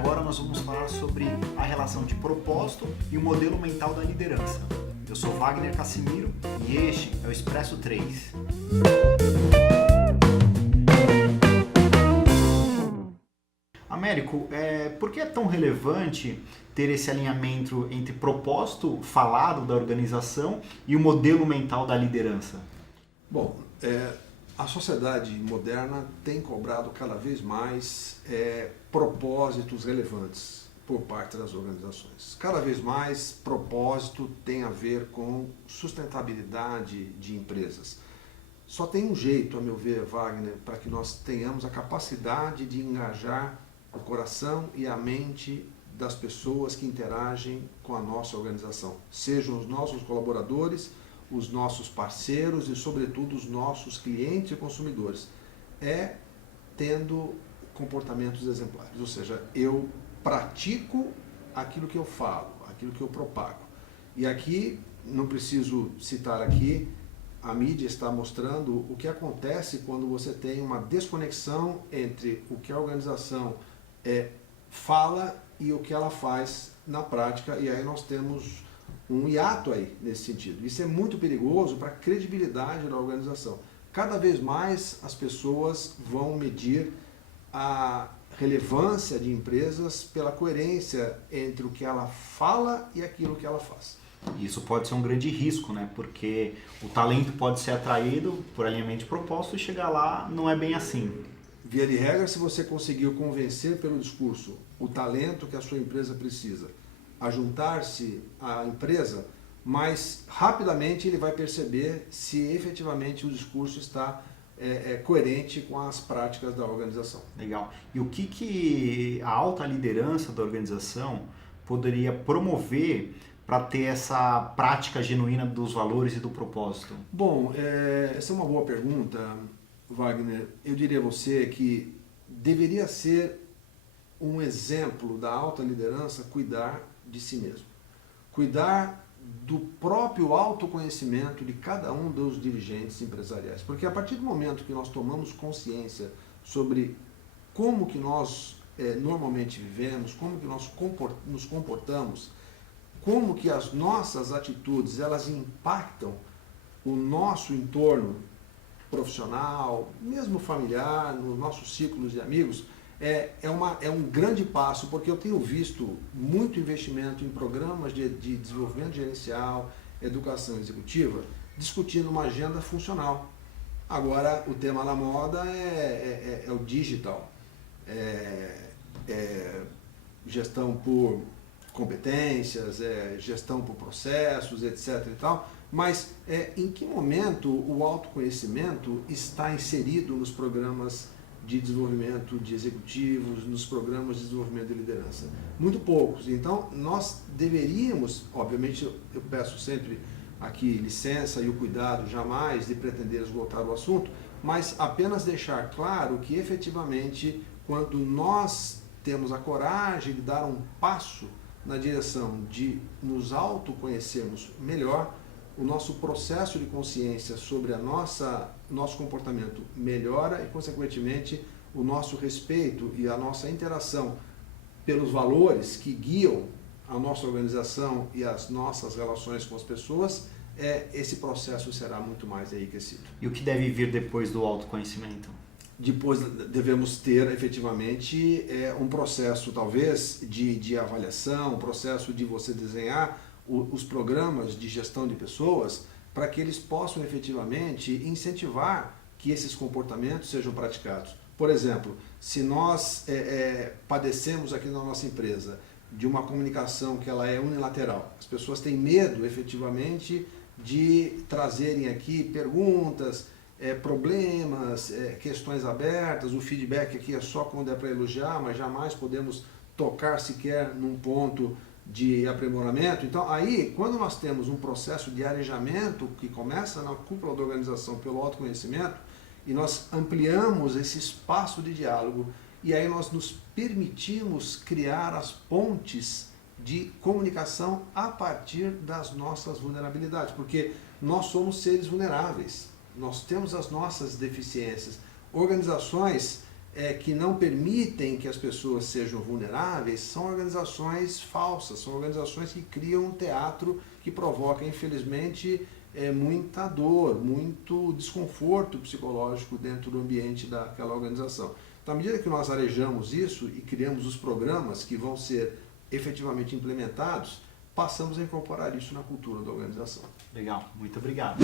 agora nós vamos falar sobre a relação de propósito e o modelo mental da liderança. Eu sou Wagner Cassimiro e este é o Expresso 3. Américo, por que é tão relevante ter esse alinhamento entre propósito falado da organização e o modelo mental da liderança? Bom, a sociedade moderna tem cobrado cada vez mais propósitos relevantes por parte das organizações. Cada vez mais propósito tem a ver com sustentabilidade de empresas. Só tem um jeito, a meu ver, Wagner, para que nós tenhamos a capacidade de engajar o coração e a mente das pessoas que interagem com a nossa organização, sejam os nossos colaboradores, os nossos parceiros e, sobretudo, os nossos clientes e consumidores, tendo comportamentos exemplares. Ou seja, eu pratico aquilo que eu falo, aquilo que eu propago. E aqui, não preciso citar aqui, a mídia está mostrando o que acontece quando você tem uma desconexão entre o que a organização fala e o que ela faz na prática, e aí nós temos um hiato aí nesse sentido. Isso é muito perigoso para a credibilidade da organização. Cada vez mais as pessoas vão medir a relevância de empresas pela coerência entre o que ela fala e aquilo que ela faz. Isso pode ser um grande risco, né? Porque o talento pode ser atraído por alinhamento de propósito e chegar lá não é bem assim. Via de regra, se você conseguiu convencer pelo discurso o talento que a sua empresa precisa a juntar-se à empresa, mais rapidamente ele vai perceber se efetivamente o discurso está coerente com as práticas da organização. Legal. E o que a alta liderança da organização poderia promover para ter essa prática genuína dos valores e do propósito? Bom, essa é uma boa pergunta, Wagner. Eu diria a você que deveria ser um exemplo da alta liderança cuidar de si mesmo. Cuidar do próprio autoconhecimento de cada um dos dirigentes empresariais. Porque a partir do momento que nós tomamos consciência sobre como que nós normalmente vivemos, como que nós nos comportamos, como que as nossas atitudes elas impactam o nosso entorno profissional, mesmo familiar, nos nossos círculos de amigos, é um grande passo, porque eu tenho visto muito investimento em programas de desenvolvimento gerencial, educação executiva, discutindo uma agenda funcional. Agora, o tema na moda é o digital, gestão por competências, gestão por processos, etc. e tal. Mas em que momento o autoconhecimento está inserido nos programas de desenvolvimento de executivos, nos programas de desenvolvimento de liderança? Muito poucos. Então, nós deveríamos, obviamente, eu peço sempre aqui licença e o cuidado jamais de pretender esgotar o assunto, mas apenas deixar claro que, efetivamente, quando nós temos a coragem de dar um passo na direção de nos autoconhecermos melhor, o nosso processo de consciência sobre nosso comportamento melhora e, consequentemente, o nosso respeito e a nossa interação pelos valores que guiam a nossa organização e as nossas relações com as pessoas, esse processo será muito mais enriquecido. E o que deve vir depois do autoconhecimento? Depois devemos ter, efetivamente, um processo, talvez, de avaliação, um processo de você desenhar os programas de gestão de pessoas para que eles possam, efetivamente, incentivar que esses comportamentos sejam praticados. Por exemplo, se nós padecemos aqui na nossa empresa de uma comunicação que ela é unilateral, as pessoas têm medo, efetivamente, de trazerem aqui perguntas, problemas, questões abertas, o feedback aqui é só quando é para elogiar, mas jamais podemos tocar sequer num ponto de aprimoramento. Então, aí, quando nós temos um processo de arejamento que começa na cúpula da organização pelo autoconhecimento, e nós ampliamos esse espaço de diálogo, e aí nós nos permitimos criar as pontes de comunicação a partir das nossas vulnerabilidades, porque nós somos seres vulneráveis, nós temos as nossas deficiências. Organizações que não permitem que as pessoas sejam vulneráveis são organizações falsas, são organizações que criam um teatro que provoca, infelizmente, muita dor, muito desconforto psicológico dentro do ambiente daquela organização. Então, à medida que nós arejamos isso e criamos os programas que vão ser efetivamente implementados, passamos a incorporar isso na cultura da organização. Legal, muito obrigado.